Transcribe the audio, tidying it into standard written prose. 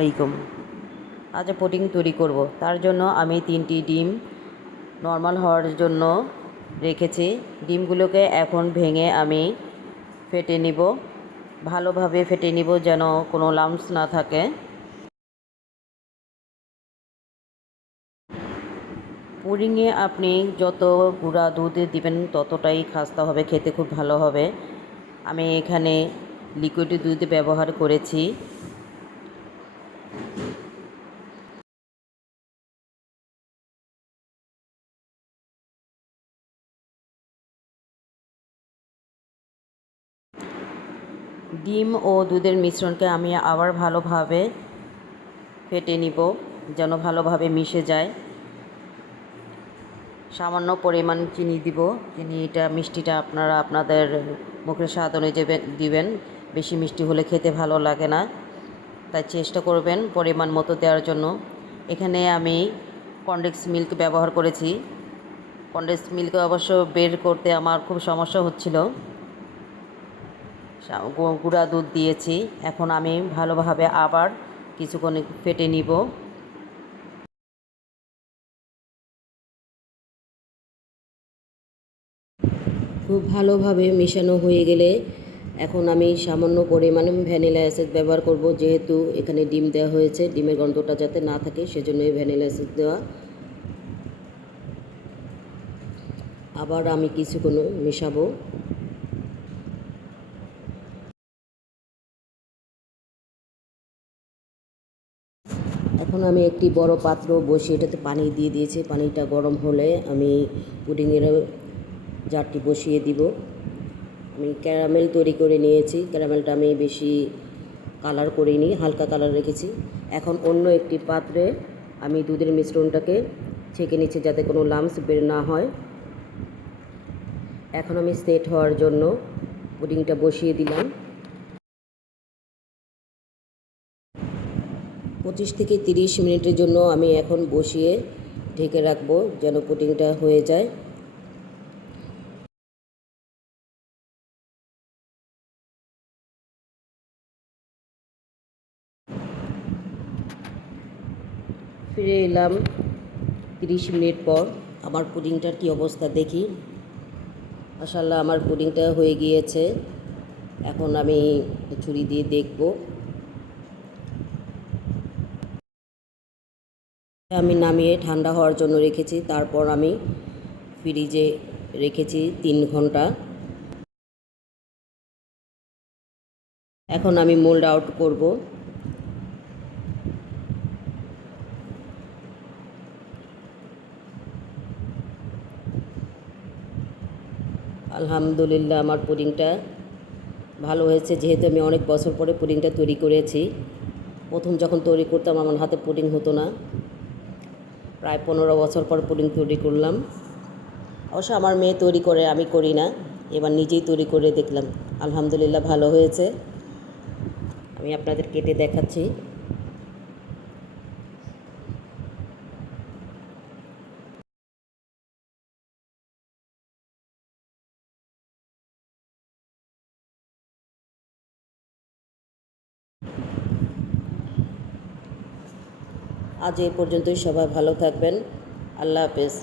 আলাইকুম। আজ পুডিং তৈরি করব। তার জন্য আমি 3টি ডিম নর্মাল হওয়ার জন্য রেখেছি। ডিমগুলোকে এখন ভেঙে আমি ফেটে নিব, ভালোভাবে ফেটে নিব যেন কোনো লাম্পস না থাকে। পুডিংয়ে আপনি যত গুঁড়া দুধ দিবেন ততটাই খাস্তা হবে, খেতে খুব ভালো হবে। আমি এখানে লিকুইড দুধ ব্যবহার করেছি। ডিম ও দুধের মিশ্রণকে আমি আবার ভালোভাবে ফেটে নিব যেন ভালোভাবে মিশে যায়। সামান্য পরিমাণ চিনি দিব। চিনিটা মিষ্টিটা আপনারা আপনাদের মুখের স্বাদ অনুযায়ী দিবেন। বেশি মিষ্টি হলে খেতে ভালো লাগে না, তাই চেষ্টা করবেন পরিমাণ মতো দেওয়ার জন্য। এখানে আমি কনডেন্স মিল্ক ব্যবহার করেছি। কনডেন্স মিল্ক অবশ্য বের করতে আমার খুব সমস্যা হচ্ছিল। গুঁড়া দুধ দিয়েছি। এখন আমি ভালোভাবে আবার কিছুক্ষণ ফেটে নিব। খুব ভালোভাবে মেশানো হয়ে গেলে এখন আমি সামান্য পরিমাণে ভ্যানিলা এসেন্স ব্যবহার করব, যেহেতু এখানে ডিম দেওয়া হয়েছে, ডিমের গন্ধটা যাতে না থাকে সেজন্য ভ্যানিলা এসেন্স দেওয়া। আবার আমি কিছুক্ষণ মেশাবো। এখন আমি একটি বড় পাত্র বসিয়ে এটাতে পানি দিয়ে দিয়েছি। পানিটা গরম হলে আমি পুডিংয়ের জারটি বসিয়ে দিব। আমি ক্যারামেল তৈরি করে নিয়েছি। ক্যারামেলটা আমি বেশি কালার করিনি, হালকা কালার রেখেছি। এখন অন্য একটি পাত্রে আমি দুধের মিশ্রণটাকে ছেঁকে নিচ্ছি যাতে কোনো লাম্পস বের না হয়। এখন আমি সেট হওয়ার জন্য পুডিংটা বসিয়ে দিলাম। 25 থেকে 30 মিনিটের জন্য আমি এখন বসিয়ে ঢেকে রাখবো যেন পুডিংটা হয়ে যায়। ফিরে এলাম 30 মিনিট পর। আমার পুডিংটার কি অবস্থা দেখি। মাশাআল্লাহ, আমার পুডিংটা হয়ে গিয়েছে। এখন আমি ছুরি দিয়ে দেখব। আমি নামিয়ে ঠান্ডা হওয়ার জন্য রেখেছি। তারপর আমি ফ্রিজে রেখেছি 3 ঘন্টা। এখন আমি মোল্ড আউট করব। আলহামদুলিল্লাহ, আমার পুডিংটা ভালো হয়েছে। যেহেতু আমি অনেক বছর পরে পুডিংটা তৈরি করেছি। প্রথম যখন তৈরি করতাম আমার হাতে পুডিং হতো না। প্রায় 15 বছর পর পুডিং তৈরি করলাম। অবশ্য আমার মেয়ে তৈরি করে, আমি করি না। এবার নিজেই তৈরি করে দেখলাম। আলহামদুলিল্লাহ, ভালো হয়েছে। আমি আপনাদের কেটে দেখাচ্ছি। আজ এই পর্যন্তই। সবাই ভালো থাকবেন। আল্লাহ হাফেজ।